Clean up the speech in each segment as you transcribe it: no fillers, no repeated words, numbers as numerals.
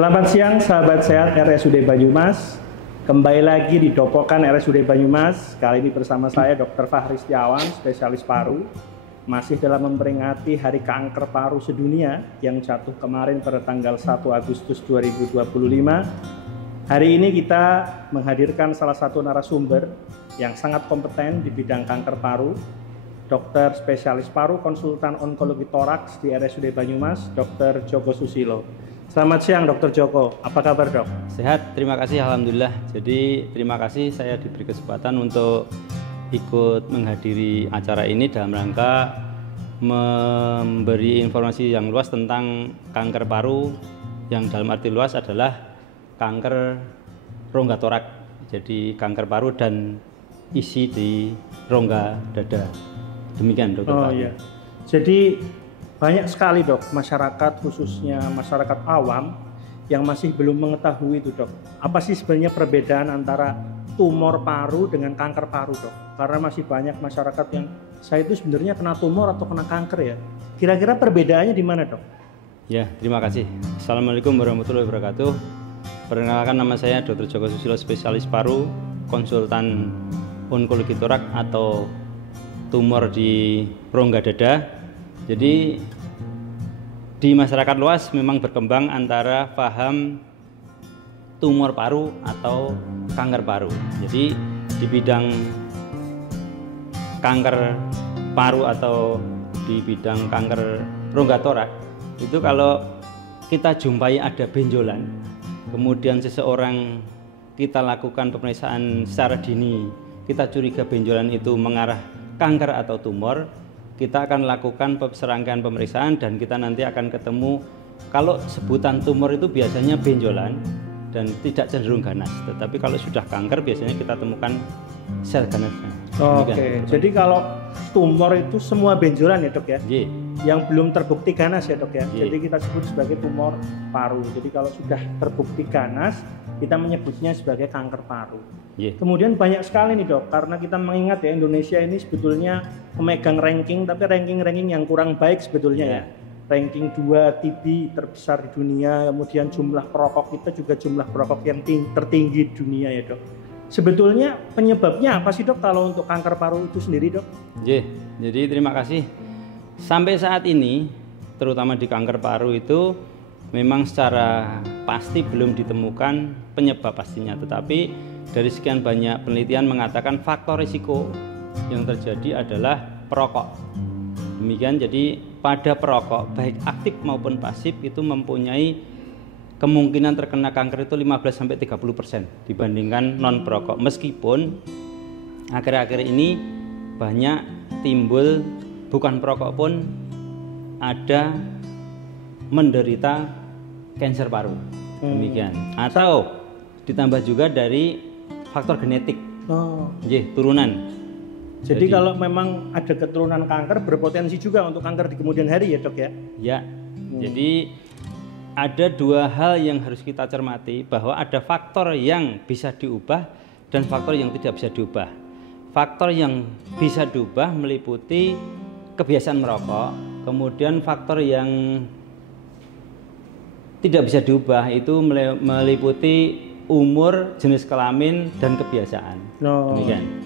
Selamat siang sahabat sehat RSUD Banyumas. Kembali lagi di Dopokan RSUD Banyumas. Kali ini bersama saya Dr. Fahri Setiawan, spesialis paru. Masih dalam memperingati Hari Kanker Paru Sedunia yang jatuh kemarin pada tanggal 1 Agustus 2025. Hari ini kita menghadirkan salah satu narasumber yang sangat kompeten di bidang kanker paru, dokter spesialis paru konsultan onkologi toraks di RSUD Banyumas, Dr. Joko Susilo. Selamat siang Dr. Joko, apa kabar dok? Sehat, terima kasih alhamdulillah. Jadi terima kasih saya diberi kesempatan untuk ikut menghadiri acara ini dalam rangka memberi informasi yang luas tentang kanker paru, yang dalam arti luas adalah kanker rongga torak. Jadi kanker paru dan isi di rongga dada. Demikian dokter. Oh iya. Jadi banyak sekali dok masyarakat, khususnya masyarakat awam yang masih belum mengetahui itu dok. Apa sih sebenarnya perbedaan antara tumor paru dengan kanker paru dok? Karena masih banyak masyarakat yang saya itu sebenarnya kena tumor atau kena kanker ya. Kira-kira perbedaannya di mana dok? Ya, terima kasih. Assalamualaikum warahmatullahi wabarakatuh. Perkenalkan, nama saya Dr. Joko Susilo, spesialis paru, konsultan onkologi torak atau tumor di rongga dada. Jadi di masyarakat luas memang berkembang antara paham tumor paru atau kanker paru. Jadi di bidang kanker paru atau di bidang kanker rongga torak itu kalau kita jumpai ada benjolan, kemudian seseorang kita lakukan pemeriksaan secara dini, kita curiga benjolan itu mengarah kanker atau tumor, kita akan lakukan serangkaian pemeriksaan dan kita nanti akan ketemu. Kalau sebutan tumor itu biasanya benjolan dan tidak cenderung ganas, tetapi kalau sudah kanker biasanya kita temukan sel ganasnya. Oke, jadi kalau tumor itu semua benjolan ya dok ya? Ye. Yang belum terbukti ganas ya dok ya? Ye. Jadi kita sebut sebagai tumor paru. Jadi kalau sudah terbukti ganas, kita menyebutnya sebagai kanker paru. Yeah. Kemudian banyak sekali nih dok, karena kita mengingat ya Indonesia ini sebetulnya memegang ranking, tapi ranking-ranking yang kurang baik sebetulnya ya. Ranking 2 TB terbesar di dunia, kemudian jumlah perokok kita juga jumlah perokok yang tertinggi di dunia ya dok. Sebetulnya penyebabnya apa sih dok kalau untuk kanker paru itu sendiri dok? Yeah. Jadi terima kasih. Sampai saat ini, terutama di kanker paru itu memang secara pasti belum ditemukan penyebab pastinya, tetapi dari sekian banyak penelitian mengatakan faktor risiko yang terjadi adalah perokok. Demikian, jadi pada perokok baik aktif maupun pasif itu mempunyai kemungkinan terkena kanker itu 15-30% dibandingkan non perokok. Meskipun akhir-akhir ini banyak timbul bukan perokok pun ada menderita kanker paru. Demikian. Atau ditambah juga dari faktor genetik, turunan. Jadi kalau memang ada keturunan kanker, berpotensi juga untuk kanker di kemudian hari ya dok ya? Ya, jadi ada dua hal yang harus kita cermati, bahwa ada faktor yang bisa diubah dan faktor yang tidak bisa diubah. Faktor yang bisa diubah meliputi kebiasaan merokok, kemudian faktor yang tidak bisa diubah itu meliputi umur, jenis kelamin, dan kebiasaan. Demikian.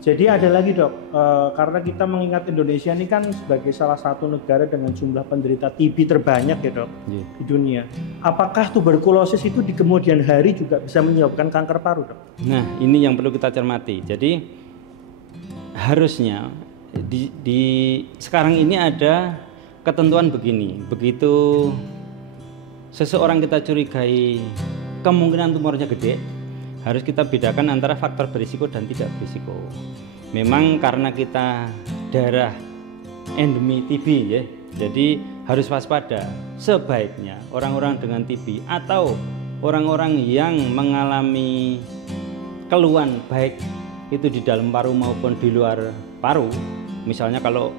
Jadi ada lagi dok, karena kita mengingat Indonesia ini kan sebagai salah satu negara dengan jumlah penderita TB terbanyak ya dok di dunia. Apakah tuberkulosis itu di kemudian hari juga bisa menyebabkan kanker paru dok? Nah ini yang perlu kita cermati. Jadi harusnya di sekarang ini ada ketentuan begini, begitu seseorang kita curigai kemungkinan tumornya gede, harus kita bedakan antara faktor berisiko dan tidak berisiko. Memang karena kita daerah endemi TB ya, jadi harus waspada. Sebaiknya orang-orang dengan TB atau orang-orang yang mengalami keluhan baik itu di dalam paru maupun di luar paru, misalnya kalau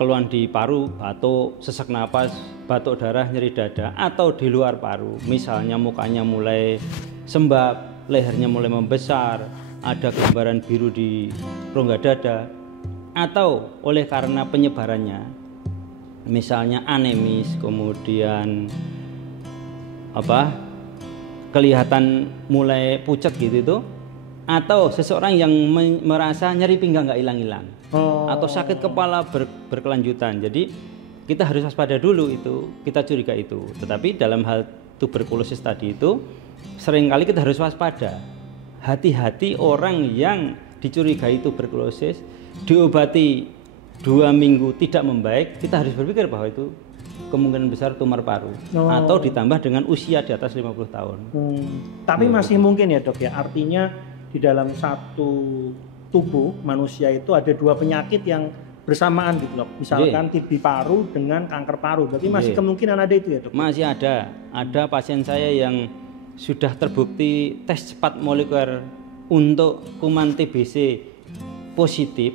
keluhan di paru, batuk, sesak napas, batuk darah, nyeri dada, atau di luar paru, misalnya mukanya mulai sembab, lehernya mulai membesar, ada gambaran biru di rongga dada, atau oleh karena penyebarannya, misalnya anemis, kemudian kelihatan mulai pucat gitu itu, atau seseorang yang merasa nyeri pinggang nggak hilang-hilang, atau sakit kepala berkelanjutan. Jadi kita harus waspada dulu itu, kita curiga itu. Tetapi dalam hal tuberkulosis tadi itu seringkali kita harus waspada. Hati-hati orang yang dicurigai tuberkulosis diobati 2 minggu tidak membaik, kita harus berpikir bahwa itu kemungkinan besar tumor paru, atau ditambah dengan usia di atas 50 tahun. Tapi masih mungkin ya dok ya, artinya di dalam satu tubuh manusia itu ada 2 penyakit yang bersamaan gitu loh. Misalkan TB paru dengan kanker paru, berarti masih kemungkinan ada itu ya dok? Masih ada pasien saya yang sudah terbukti tes cepat molekuler untuk kuman TBC positif,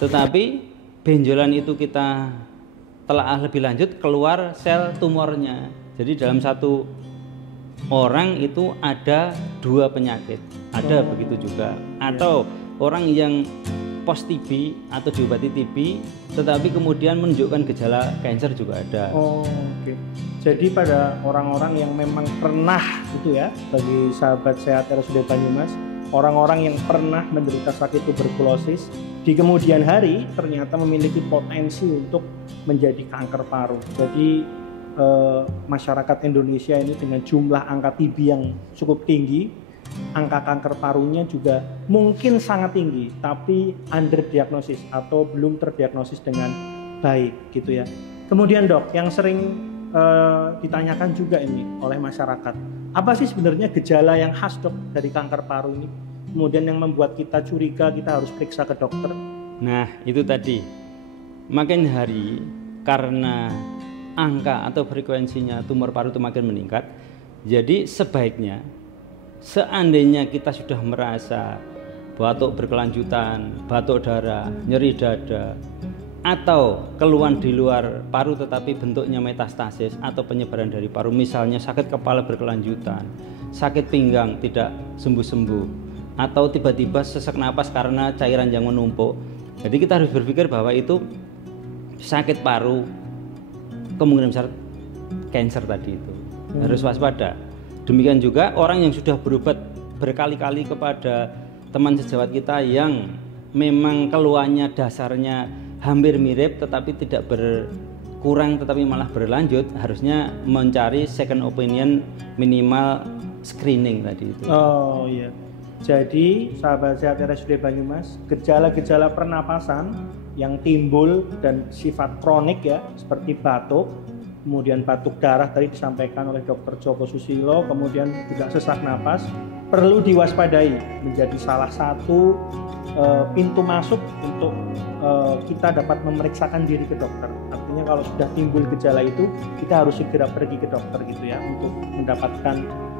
tetapi benjolan itu kita telaah lebih lanjut, keluar sel tumornya. Jadi dalam satu orang itu ada 2 penyakit, ada begitu juga. Atau orang yang post TB atau diobati TB tetapi kemudian menunjukkan gejala kanker juga ada. Jadi pada orang-orang yang memang pernah itu ya, bagi sahabat sehat RSUD Banyumas, orang-orang yang pernah menderita sakit tuberkulosis di kemudian hari ternyata memiliki potensi untuk menjadi kanker paru. Jadi masyarakat Indonesia ini dengan jumlah angka TB yang cukup tinggi, angka kanker parunya juga mungkin sangat tinggi, tapi underdiagnosis atau belum terdiagnosis dengan baik gitu ya. Kemudian dok, yang sering ditanyakan juga ini oleh masyarakat, apa sih sebenarnya gejala yang khas dok dari kanker paru ini, kemudian yang membuat kita curiga, kita harus periksa ke dokter? Nah itu tadi, makin hari karena angka atau frekuensinya tumor paru itu makin meningkat, jadi sebaiknya seandainya kita sudah merasa batuk berkelanjutan, batuk darah, nyeri dada, atau keluhan di luar paru tetapi bentuknya metastasis atau penyebaran dari paru, misalnya sakit kepala berkelanjutan, sakit pinggang tidak sembuh-sembuh, atau tiba-tiba sesak napas karena cairan yang menumpuk. Jadi kita harus berpikir bahwa itu sakit paru, kemungkinan besar kanker tadi itu. Harus waspada. Demikian juga orang yang sudah berobat berkali-kali kepada teman sejawat kita yang memang keluhannya dasarnya hampir mirip tetapi tidak berkurang tetapi malah berlanjut, harusnya mencari second opinion, minimal screening tadi itu. Oh iya. Jadi sahabat sehat RSUD Banyumas, gejala-gejala pernapasan yang timbul dan sifat kronik ya, seperti batuk, kemudian batuk darah tadi disampaikan oleh Dr. Joko Susilo, kemudian juga sesak napas, perlu diwaspadai, menjadi salah satu pintu masuk untuk kita dapat memeriksakan diri ke dokter. Artinya kalau sudah timbul gejala itu, kita harus segera pergi ke dokter gitu ya, untuk mendapatkan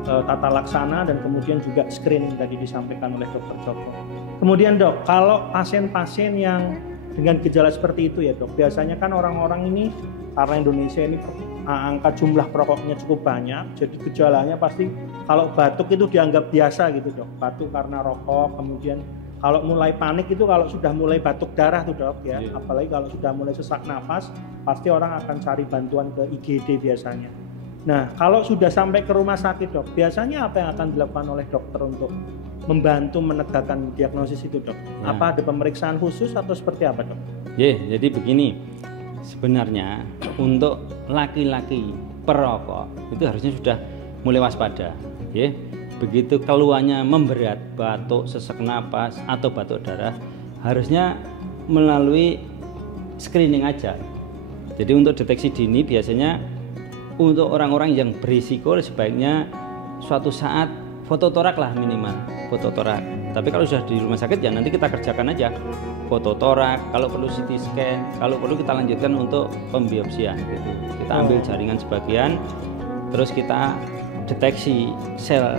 tata laksana dan kemudian juga screening tadi disampaikan oleh Dr. Joko. Kemudian dok, kalau pasien-pasien yang dengan gejala seperti itu ya dok, biasanya kan orang-orang ini karena Indonesia ini angka jumlah perokoknya cukup banyak, jadi gejalanya pasti kalau batuk itu dianggap biasa gitu dok, batuk karena rokok. Kemudian kalau mulai panik itu kalau sudah mulai batuk darah tuh dok ya, apalagi kalau sudah mulai sesak napas, pasti orang akan cari bantuan ke IGD biasanya. Nah kalau sudah sampai ke rumah sakit dok, biasanya apa yang akan dilakukan oleh dokter untuk membantu menegakkan diagnosis itu dok? Apa ada pemeriksaan khusus atau seperti apa dok? Jadi begini, sebenarnya untuk laki-laki perokok itu harusnya sudah mulai waspada. Begitu keluhannya memberat, batuk, sesak napas atau batuk darah, harusnya melalui screening aja. Jadi untuk deteksi dini biasanya untuk orang-orang yang berisiko sebaiknya suatu saat fototorak lah, minimal fototorak. Tapi kalau sudah di rumah sakit ya nanti kita kerjakan aja fototorak, kalau perlu CT scan, kalau perlu kita lanjutkan untuk pembiopsian gitu. Kita ambil jaringan sebagian, terus kita deteksi sel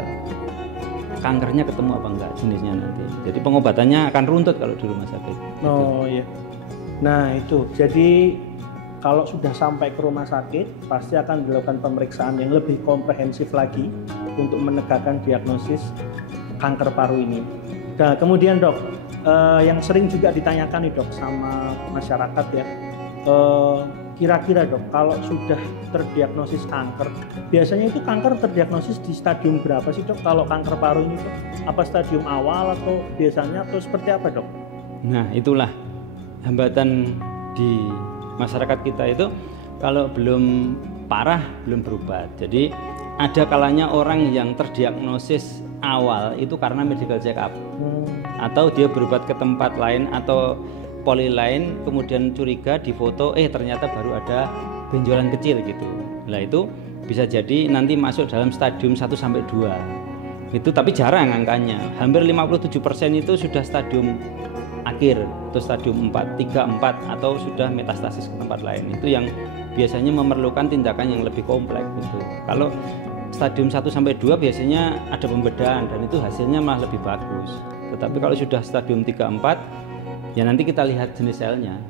kankernya ketemu apa enggak jenisnya nanti. Jadi pengobatannya akan runtut kalau di rumah sakit. Iya. Nah itu, jadi kalau sudah sampai ke rumah sakit pasti akan dilakukan pemeriksaan yang lebih komprehensif lagi untuk menegakkan diagnosis kanker paru ini. Nah kemudian dok, yang sering juga ditanyakan nih dok sama masyarakat ya, kira-kira dok, kalau sudah terdiagnosis kanker, biasanya itu kanker terdiagnosis di stadium berapa sih dok? Kalau kanker paru ini dok, apa stadium awal atau biasanya atau seperti apa dok? Nah itulah hambatan di masyarakat kita itu, kalau belum parah belum berobat. Jadi ada kalanya orang yang terdiagnosis awal itu karena medical check up, atau dia berobat ke tempat lain atau poli lain, kemudian curiga di foto, ternyata baru ada benjolan kecil gitu. Nah itu bisa jadi nanti masuk dalam stadium 1 sampai 2. Itu tapi jarang angkanya. Hampir 57% itu sudah stadium akhir atau stadium 4, 3, 4 atau sudah metastasis ke tempat lain. Itu yang biasanya memerlukan tindakan yang lebih kompleks gitu. Kalau stadium 1 sampai 2 biasanya ada pembedahan dan itu hasilnya malah lebih bagus. Tetapi kalau sudah stadium 3, 4 ya nanti kita lihat jenis selnya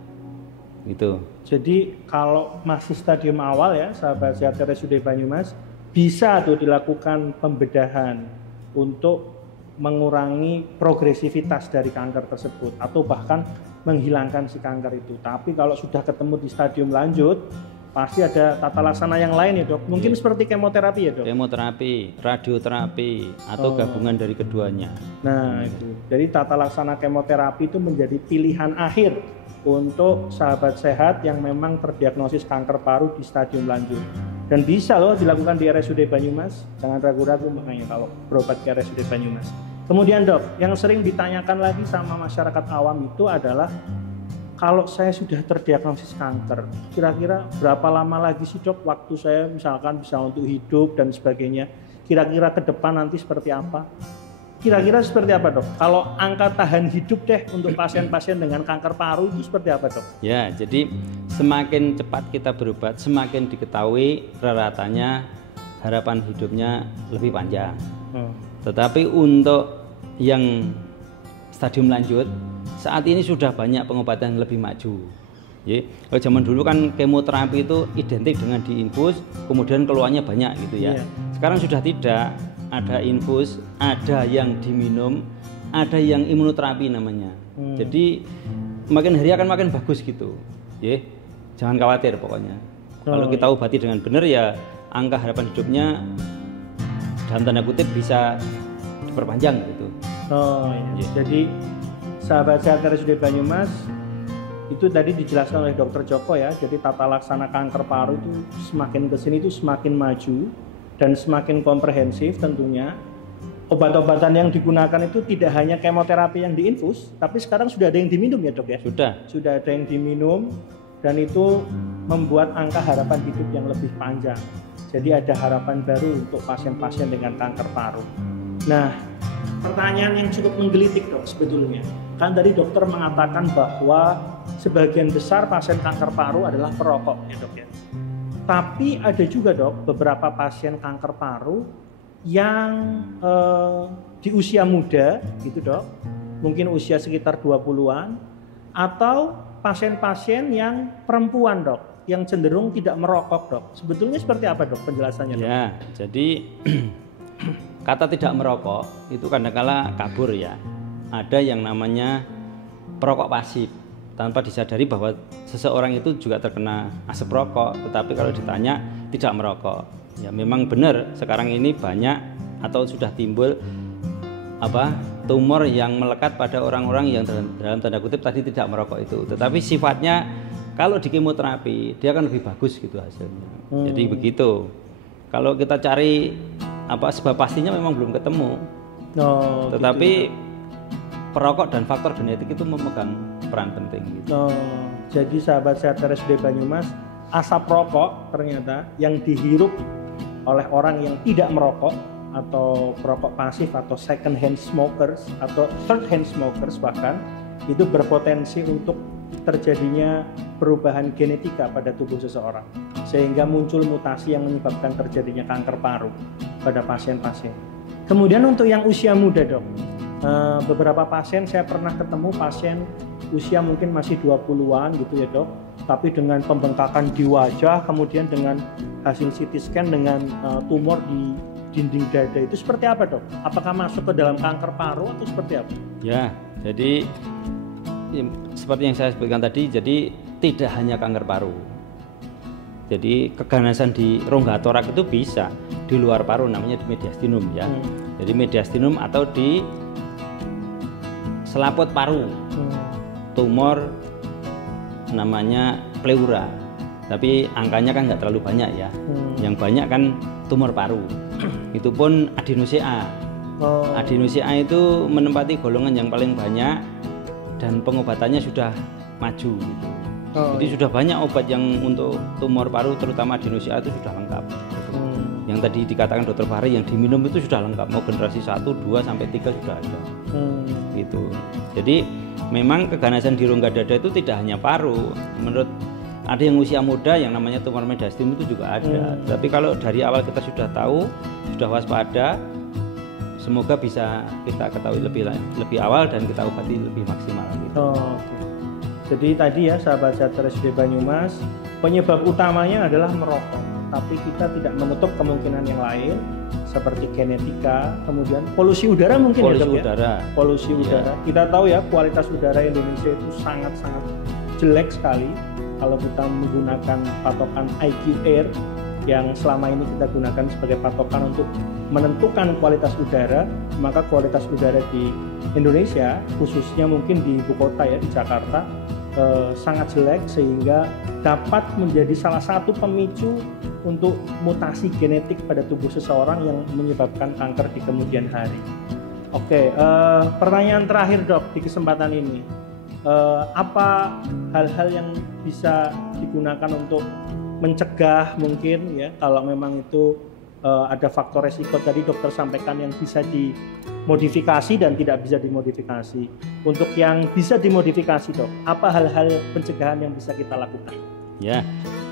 gitu. Jadi kalau masih stadium awal ya sahabat sehat RSUD Banyumas, bisa tuh dilakukan pembedahan untuk mengurangi progresivitas dari kanker tersebut atau bahkan menghilangkan si kanker itu. Tapi kalau sudah ketemu di stadium lanjut, pasti ada tata laksana yang lain ya dok. Mungkin seperti kemoterapi ya dok. Kemoterapi, radioterapi, atau gabungan dari keduanya. Nah itu, jadi tata laksana kemoterapi itu menjadi pilihan akhir untuk sahabat sehat yang memang terdiagnosis kanker paru di stadium lanjut. Dan bisa loh dilakukan di RSUD Banyumas. Jangan ragu-ragu makanya kalau berobat ke RSUD Banyumas. Kemudian dok, yang sering ditanyakan lagi sama masyarakat awam itu adalah, kalau saya sudah terdiagnosis kanker, kira-kira berapa lama lagi sih dok waktu saya misalkan bisa untuk hidup dan sebagainya? Kira-kira ke depan nanti seperti apa? Kira-kira seperti apa dok? Kalau angka tahan hidup deh untuk pasien-pasien dengan kanker paru itu seperti apa dok? Ya, jadi semakin cepat kita berobat, semakin diketahui rata-ratanya harapan hidupnya lebih panjang. Tetapi untuk yang stadium lanjut, saat ini sudah banyak pengobatan yang lebih maju. Kalau zaman dulu kan kemoterapi itu identik dengan diinfus, kemudian keluarnya banyak gitu ya. Sekarang sudah tidak, ada infus, ada yang diminum, ada yang imunoterapi namanya. Jadi makin hari akan makin bagus gitu. Jangan khawatir pokoknya. Kalau kita obati dengan benar ya angka harapan hidupnya dalam tanda kutip bisa diperpanjang gitu. Jadi sahabat sehat RSUD Banyumas, itu tadi dijelaskan oleh Dr. Joko ya. Jadi tata laksana kanker paru itu semakin kesini itu semakin maju dan semakin komprehensif tentunya. Obat-obatan yang digunakan itu tidak hanya kemoterapi yang diinfus, tapi sekarang sudah ada yang diminum ya dok ya? Sudah ada yang diminum, dan itu membuat angka harapan hidup yang lebih panjang. Jadi ada harapan baru untuk pasien-pasien dengan kanker paru. Nah, pertanyaan yang cukup menggelitik dok sebetulnya. Kan tadi dokter mengatakan bahwa sebagian besar pasien kanker paru adalah perokok ya dok ya. Tapi ada juga dok beberapa pasien kanker paru yang di usia muda gitu dok. Mungkin usia sekitar 20-an, atau pasien-pasien yang perempuan dok, yang cenderung tidak merokok dok. Sebetulnya seperti apa dok penjelasannya dok? Ya, jadi kata tidak merokok itu kadang-kala kabur ya. Ada yang namanya perokok pasif, tanpa disadari bahwa seseorang itu juga terkena asap rokok, tetapi kalau ditanya tidak merokok. Ya memang benar sekarang ini banyak atau sudah timbul tumor yang melekat pada orang-orang yang dalam tanda kutip tadi tidak merokok itu. Tetapi sifatnya kalau di kemoterapi dia akan lebih bagus gitu hasilnya. Jadi begitu. Kalau kita cari sebab pastinya memang belum ketemu. Tetapi gitu. Perokok dan faktor genetik itu memegang peran penting gitu. Jadi sahabat sehat RSUD Banyumas, asap rokok ternyata yang dihirup oleh orang yang tidak merokok atau perokok pasif atau second hand smokers atau third hand smokers bahkan, itu berpotensi untuk terjadinya perubahan genetika pada tubuh seseorang sehingga muncul mutasi yang menyebabkan terjadinya kanker paru pada pasien-pasien. Kemudian untuk yang usia muda dok, beberapa pasien saya pernah ketemu pasien usia mungkin masih 20-an gitu ya dok, tapi dengan pembengkakan di wajah, kemudian dengan hasil CT scan dengan tumor di dinding dada, itu seperti apa dok? Apakah masuk ke dalam kanker paru atau seperti apa? Ya, jadi seperti yang saya sebutkan tadi, jadi tidak hanya kanker paru, Jadi keganasan di rongga torak itu bisa di luar paru, namanya di mediastinum ya. Jadi mediastinum atau di selaput paru. Tumor namanya pleura. Tapi angkanya kan nggak terlalu banyak ya. Yang banyak kan tumor paru. Itu pun adenosea. Adenosea itu menempati golongan yang paling banyak dan pengobatannya sudah maju gitu. Jadi sudah banyak obat yang untuk tumor paru terutama adenosea itu sudah lengkap. Yang tadi dikatakan Dr. Fahri yang diminum itu sudah lengkap, mau generasi 1, 2 sampai 3 sudah ada. Gitu. Jadi memang keganasan di rongga dada itu tidak hanya paru. Menurut ada yang usia muda yang namanya tumor mediastinum itu juga ada. Tapi kalau dari awal kita sudah tahu, sudah waspada, semoga bisa kita ketahui lebih awal dan kita obati lebih maksimal gitu. Jadi tadi ya sahabat sehat RSUD Banyumas, penyebab utamanya adalah merokok. Tapi kita tidak menutup kemungkinan yang lain seperti genetika, kemudian polusi udara mungkin polusi udara. Kita tahu ya kualitas udara Indonesia itu sangat-sangat jelek sekali. Kalau kita menggunakan patokan IQ Air yang selama ini kita gunakan sebagai patokan untuk menentukan kualitas udara, maka kualitas udara di Indonesia, khususnya mungkin di ibu kota ya, di Jakarta, sangat jelek sehingga dapat menjadi salah satu pemicu untuk mutasi genetik pada tubuh seseorang yang menyebabkan kanker di kemudian hari. Oke, pertanyaan terakhir dok di kesempatan ini, apa hal-hal yang bisa digunakan untuk mencegah mungkin ya kalau memang itu ada faktor resiko tadi dokter sampaikan yang bisa dimodifikasi dan tidak bisa dimodifikasi. Untuk yang bisa dimodifikasi dok, apa hal-hal pencegahan yang bisa kita lakukan? Ya,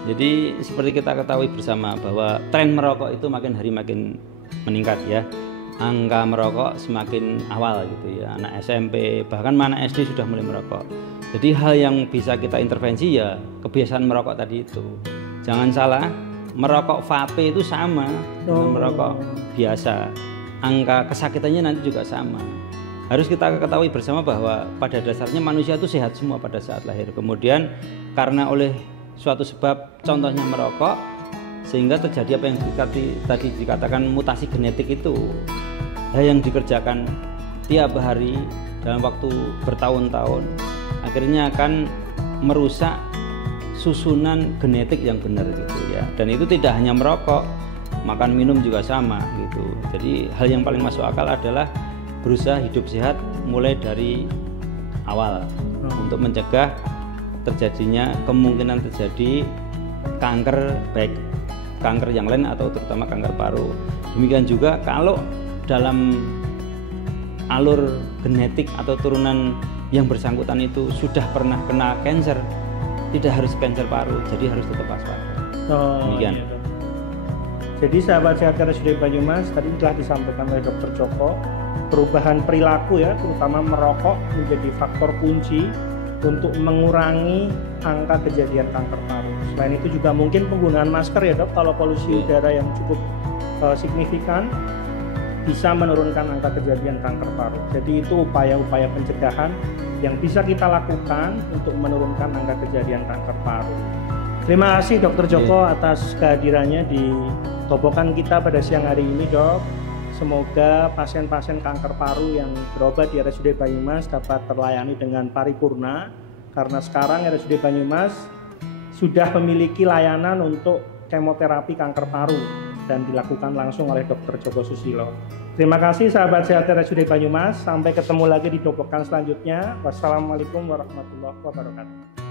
jadi seperti kita ketahui bersama bahwa tren merokok itu makin hari makin meningkat ya. Angka merokok semakin awal gitu ya, anak SMP bahkan anak SD sudah mulai merokok. Jadi hal yang bisa kita intervensi ya kebiasaan merokok tadi itu. Jangan salah, merokok vape itu sama dengan merokok biasa. Angka kesakitannya nanti juga sama. Harus kita ketahui bersama bahwa pada dasarnya manusia itu sehat semua pada saat lahir. Kemudian karena oleh suatu sebab contohnya merokok sehingga terjadi apa yang tadi dikatakan mutasi genetik itu. Hal yang dikerjakan tiap hari dalam waktu bertahun-tahun akhirnya akan merusak susunan genetik yang benar gitu ya. Dan itu tidak hanya merokok, makan minum juga sama gitu. Jadi hal yang paling masuk akal adalah berusaha hidup sehat mulai dari awal untuk mencegah terjadinya kemungkinan terjadi kanker, baik kanker yang lain atau terutama kanker paru. Demikian juga kalau dalam alur genetik atau turunan yang bersangkutan itu sudah pernah kena cancer, tidak harus cancer paru, jadi harus tetap waspada. Demikian. Iya. Jadi sahabat sehat RSUD Banyumas, tadi telah disampaikan oleh Dr. Joko, perubahan perilaku ya, terutama merokok menjadi faktor kunci untuk mengurangi angka kejadian kanker paru. Selain itu juga mungkin penggunaan masker ya dok, kalau polusi udara yang cukup signifikan bisa menurunkan angka kejadian kanker paru. Jadi itu upaya-upaya pencegahan yang bisa kita lakukan untuk menurunkan angka kejadian kanker paru. Terima kasih Dr. Joko atas kehadirannya di topokan kita pada siang hari ini dok. Semoga pasien-pasien kanker paru yang berobat di RSUD Banyumas dapat terlayani dengan paripurna, karena sekarang RSUD Banyumas sudah memiliki layanan untuk kemoterapi kanker paru dan dilakukan langsung oleh Dr. Joko Susilo. Terima kasih sahabat sehat RSUD Banyumas, sampai ketemu lagi di topokan selanjutnya. Wassalamualaikum warahmatullahi wabarakatuh.